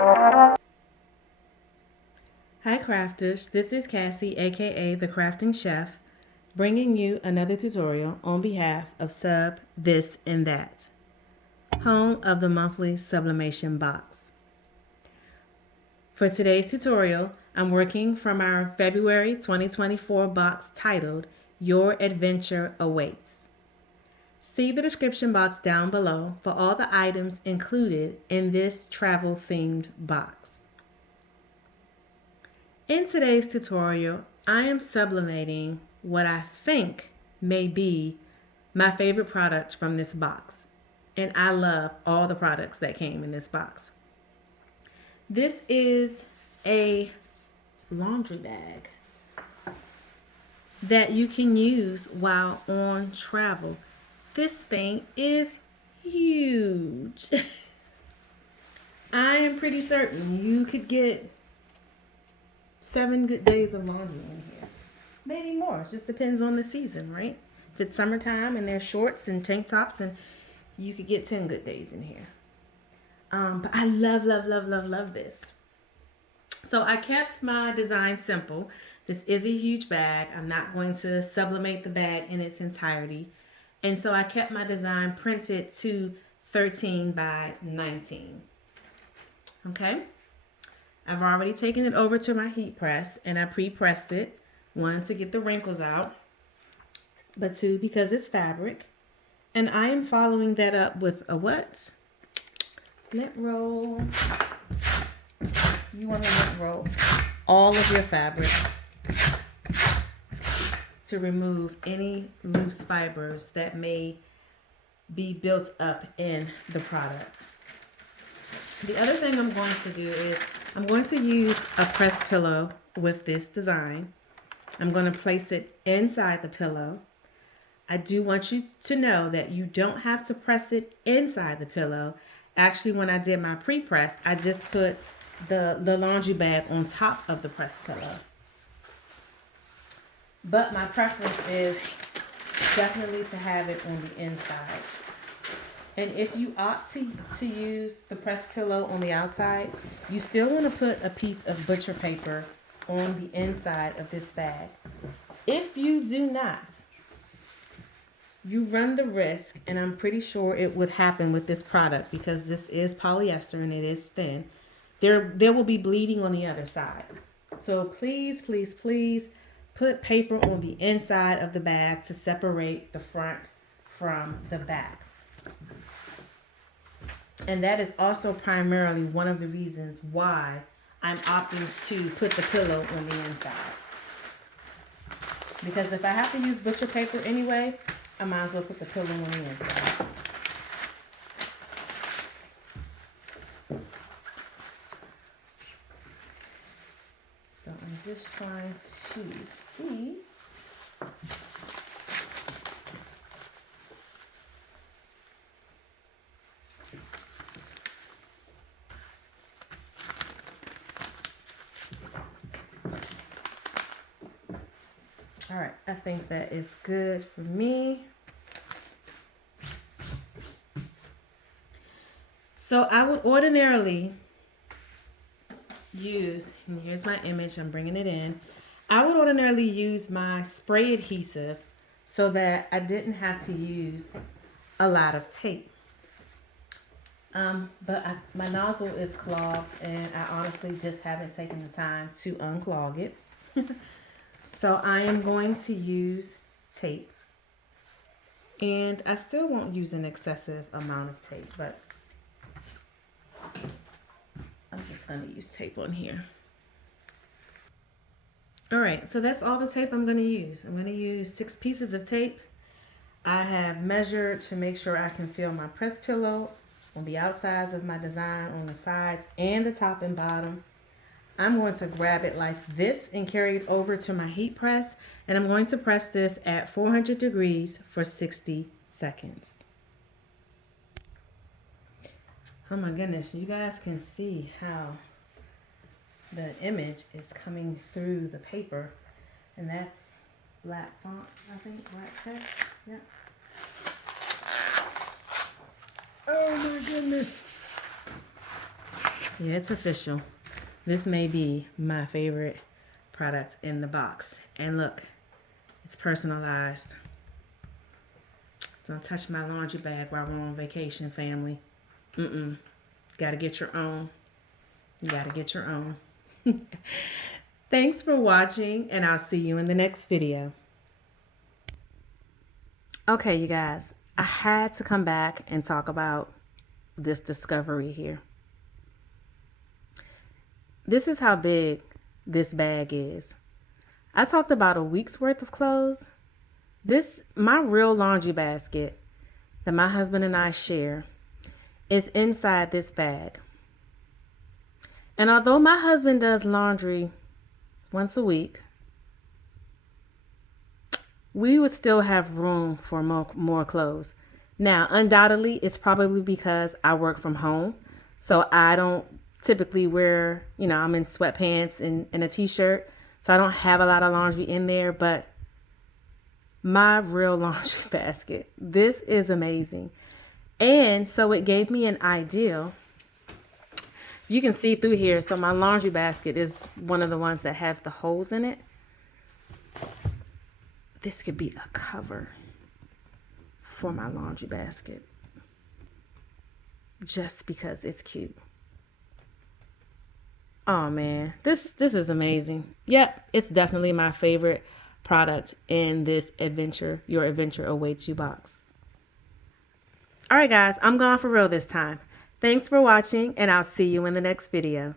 Hi crafters, this is Cassie aka The Crafting Chef, bringing you another tutorial on behalf of Sub This and That, home of the monthly sublimation box. For today's tutorial, I'm working from our February 2024 box titled Your Adventure Awaits. See the description box down below for all the items included in this travel themed box. In today's tutorial, I am sublimating what I think may be my favorite product from this box. And I love all the products that came in this box. This is a laundry bag that you can use while on travel. This thing is huge. I am pretty certain you could get 7 good days of laundry in here. Maybe more. It just depends on the season, right? If it's summertime and there's shorts and tank tops, and you could get 10 good days in here. But I love this. So I kept my design simple. This is a huge bag. I'm not going to sublimate the bag in its entirety. And so I kept my design printed to 13 by 19. Okay? I've already taken it over to my heat press and I pre-pressed it. 1, to get the wrinkles out, but 2, because it's fabric. And I am following that up with a what? Lint roll. You want to lint roll all of your fabric to remove any loose fibers that may be built up in the product. The other thing I'm going to do is I'm going to use a press pillow with this design. I'm going to place it inside the pillow. I do want you to know that you don't have to press it inside the pillow. Actually, when I did my pre-press, I just put the laundry bag on top of the press pillow. But my preference is definitely to have it on the inside. And if you opt to use the press pillow on the outside, you still want to put a piece of butcher paper on the inside of this bag. If you do not, you run the risk, and I'm pretty sure it would happen with this product because this is polyester and it is thin. There will be bleeding on the other side. So please, please, please put paper on the inside of the bag to separate the front from the back. And that is also primarily one of the reasons why I'm opting to put the pillow on the inside. Because if I have to use butcher paper anyway, I might as well put the pillow on the inside. So I'm just trying to see. All right, I think that is good for me. So I would ordinarily use, and here's my image, I'm bringing it in. I would ordinarily use my spray adhesive so that I didn't have to use a lot of tape. But my nozzle is clogged and I honestly just haven't taken the time to unclog it. So I am going to use tape, and I still won't use an excessive amount of tape, but I'm just going to use tape on here. All right, so that's all the tape I'm going to use. I'm going to use 6 pieces of tape. I have measured to make sure I can feel my press pillow on the outsides of my design, on the sides and the top and bottom. I'm going to grab it like this and carry it over to my heat press, and I'm going to press this at 400 degrees for 60 seconds. Oh my goodness, you guys can see how the image is coming through the paper, and that's black font, I think, black text, yeah. Oh my goodness. Yeah, it's official. This may be my favorite product in the box. And look, it's personalized. Don't touch my laundry bag while we're on vacation, family. Gotta get your own. You gotta get your own. Thanks for watching, and I'll see you in the next video. Okay, you guys, I had to come back and talk about this discovery here. This is how big this bag is. I talked about a week's worth of clothes. My real laundry basket that my husband and I share is inside this bag. And although my husband does laundry once a week, we would still have room for more clothes. Now, undoubtedly, it's probably because I work from home. So I don't typically wear, I'm in sweatpants and a t-shirt. So I don't have a lot of laundry in there. But my real laundry basket, this is amazing. And so it gave me an idea. You can see through here. So my laundry basket is one of the ones that have the holes in it. This could be a cover for my laundry basket. Just because it's cute. Oh man, this is amazing. Yep, it's definitely my favorite product in this adventure. Your adventure awaits you box. All right, guys, I'm gone for real this time. Thanks for watching, and I'll see you in the next video.